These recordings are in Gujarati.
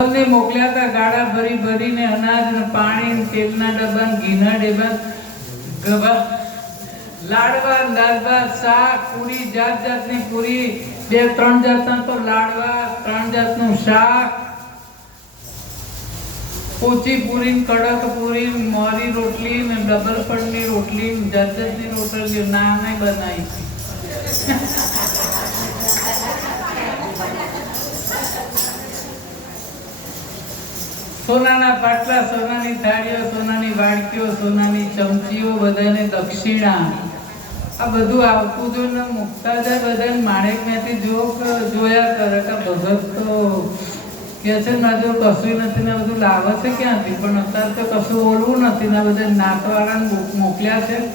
ને મોકલ્યા હતા ગાડા ભરી ભરીને અનાજ ને પાણી ને તેલના ડબ્બા ને ઘીના ડબ્બા ગવા લાડવા દાળભાત શાક પૂરી જાત જાતની પૂરી 2-3 જાતના તો લાડવા 3 જાતનું શાક પોચી પૂરી કડક પૂરી મોરી રોટલી ને ડબલ પડની રોટલી જાત જાતની રોટલી ના બનાવી સોનાના પાટલા સોનાની થાળીઓ સોનાની વાડકીઓ સોનાની ચમચીઓ બધાને દક્ષિણા આ બધું આવતું જોઈને મુકતા જાય બધાને માણેક માંથી જોયા કરે કે ભગત તો કે છે ના જો કશું નથી ને બધું લાવે છે ક્યાંથી પણ અત્યારે તો કશું ઓળવું નથી ને બધા નાતવાળાને મોકલ્યા છે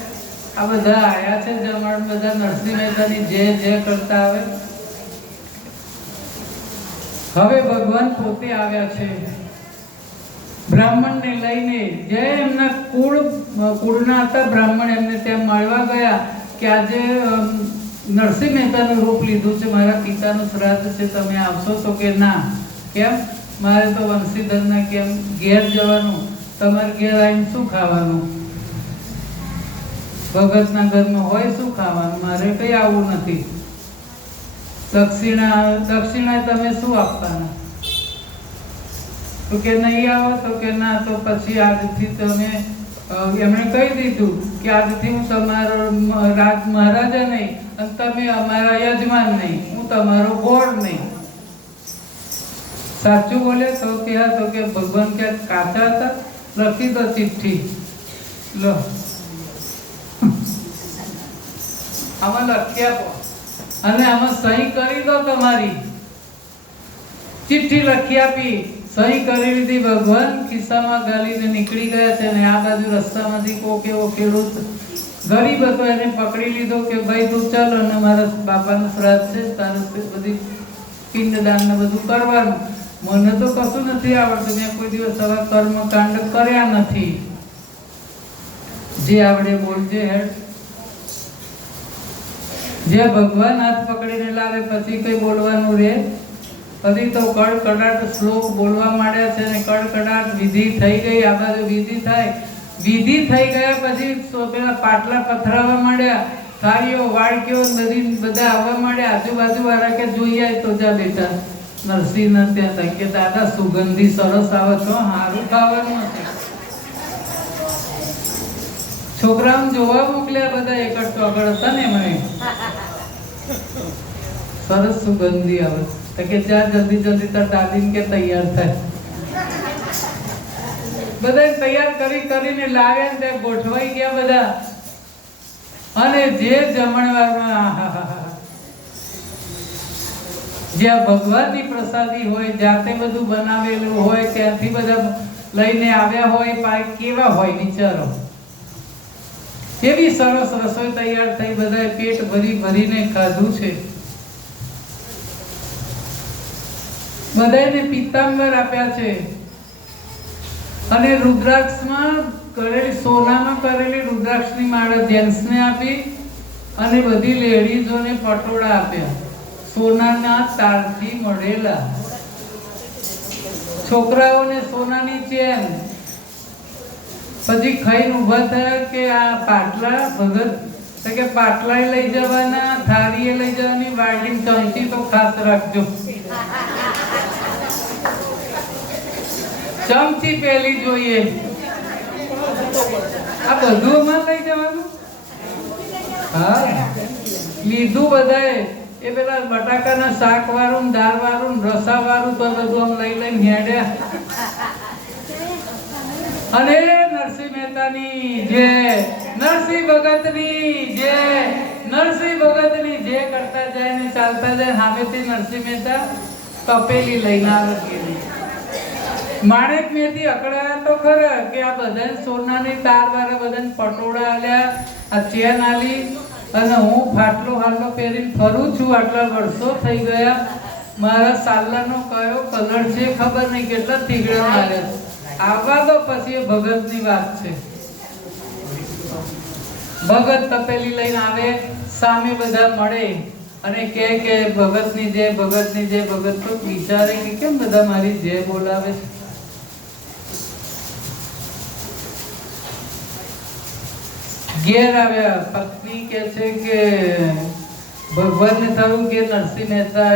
આ બધા આયા છે જમણ બધા નરસિંહ મહેતાની જે કરતા આવે હવે ભગવાન પોતે આવ્યા છે બ્રાહ્મણ ને લઈને જે એમના કુળના હતા બ્રાહ્મણ એમને ત્યાં મળવા ગયા કે આજે નરસિંહ મહેતાનું રૂપ લીધું છે મારા પિતાનું શ્રાદ્ધ છે તમે આવશો તો કે ના કેમ મારે તો વંશીધરના કેમ ઘેર જવાનું તમારે ઘેર આવીને શું ખાવાનું ભગતના ઘરમાં હોય શું ખાવાનું મારે કઈ આવવું નથી દક્ષિણા તમે શું આપવાના તો કે નહીં આવો તો કે ના તો પછી આજથી તમે એમણે કહી દીધું કે આજથી હું તમારો મહારાજા નહીં અને તમે અમારા યજમાન નહીં હું તમારો ગોળ નહીં સાચું બોલે તો કે ભગવાન ક્યાંક કાચા હતા લખી દો ચિઠ્ઠી લો આમાં લખી આપો અને આમાં સહી કરી દો તમારી ચિઠ્ઠી લખી આપી સહી કરી લીધી ભગવાન ખિસ્સામાં ગાલીને નીકળી ગયા છે અને આ બાજુ રસ્તામાંથી કોક એવો ખેડૂત ગરીબ હતો એને પકડી લીધો કે ભાઈ તું ચાલ અને મારા બાપાનું શ્રાદ્ધ છે તારે બધી પિંડદાન ને બધું કરવાનું મને તો કશું નથી આવડતું મેં કોઈ દિવસ આવા કર્મકાંડ કર્યા નથી જે આવડે બોલજે હેડ જે ભગવાન હાથ પકડીને લાવે પછી કઈ બોલવાનું રે પછી તો કડકડાટ શ્લોક બોલવા માંડ્યા છે ને કડકડાટ વિધિ થઈ ગઈ આ બાજુ વિધિ થઈ ગયા પછી પેલા પાટલા પથરાવા માંડ્યા થાળીઓ વાડકીઓ નદી બધા આવવા માંડ્યા આજુબાજુ વાળા કે જોઈએ તો જા બેટા નરસિંહ ત્યાં થાય કે દાદા સુગંધી સરસ આવે છો સારું ખાવાનું હતું છોકરાઓને જોવા મોકલ્યા બધા એકઠો આગળ હતા ને મને સરસ સુગંધી આવે તો કે જા જલ્દી તાર દાદીને કે તૈયાર થાય બધા તૈયાર કરીને લાવ્યા ને ગોઠવાઈ ગયા બધા અને જે જમણવારમાં જ્યાં ભગવાનની પ્રસાદી હોય જાતે બધું બનાવેલું હોય ત્યાંથી બધા લઈને આવ્યા હોય કેવા હોય વિચારો એવી સરસ રસોઈ તૈયાર થઈ બધાએ પેટ ભરીને ખાધું છે બધાને પિત્તાંબર આપ્યા છે અને રુદ્રાક્ષમાં કરેલી સોનામાં કરેલી રુદ્રાક્ષની માળા જેન્ટ્સને આપી અને બધી લેડીઝોને પટોળા આપ્યા સોનાના તારથી મળેલા છોકરાઓને સોનાની ચેન પછી ખાઈને ઊભા થયા કે આ પાટલા ભગત કે પાટલાએ લઈ જવાના થાળીએ લઈ જવાની વાડી ચમચી તો ખાસ રાખજો ચમચી પેલી જોઈએ આ બધું માં લઈ જવાનું હા લીધું બધાએ એ પેલા બટાકાના શાક વાળું દાળ વાળું રસા વાળું તો બધું આમ લઈને હેડ્યા અને નરસિંહ મહેતાની જય નરસિંહ ભગતની જય નરસિંહ ભગતની જય કરતા જાય ને ચાલતા જાય સામેથી નરસિંહ મહેતા તપેલી લઈને આવે માણેક મેથી અકળાયા તો ખરા કે આ બધાને સોનાની તાર વાળા બધાને પટોળા આલ્યા આ ચેન આલી અને હું ફાટલો હાલો પહેરીને ફરું છું આટલા વર્ષો થઈ ગયા મારા સાલાનો કયો કલર છે ખબર નહીં કેટલા તીગડા માર્યા આવવા તો પછી એ ભગતની વાત છે ભગત તપેલી લઈને આવે સામે બધા મળે અને કે ભગતની જય ભગતની જય. ભગત તો વિચારે કે કેમ બધા મારી જય બોલાવે છે. ઘેર આવ્યા, પત્ની કે છે કે ભગવાનને થયું કે નરસિંહ મહેતા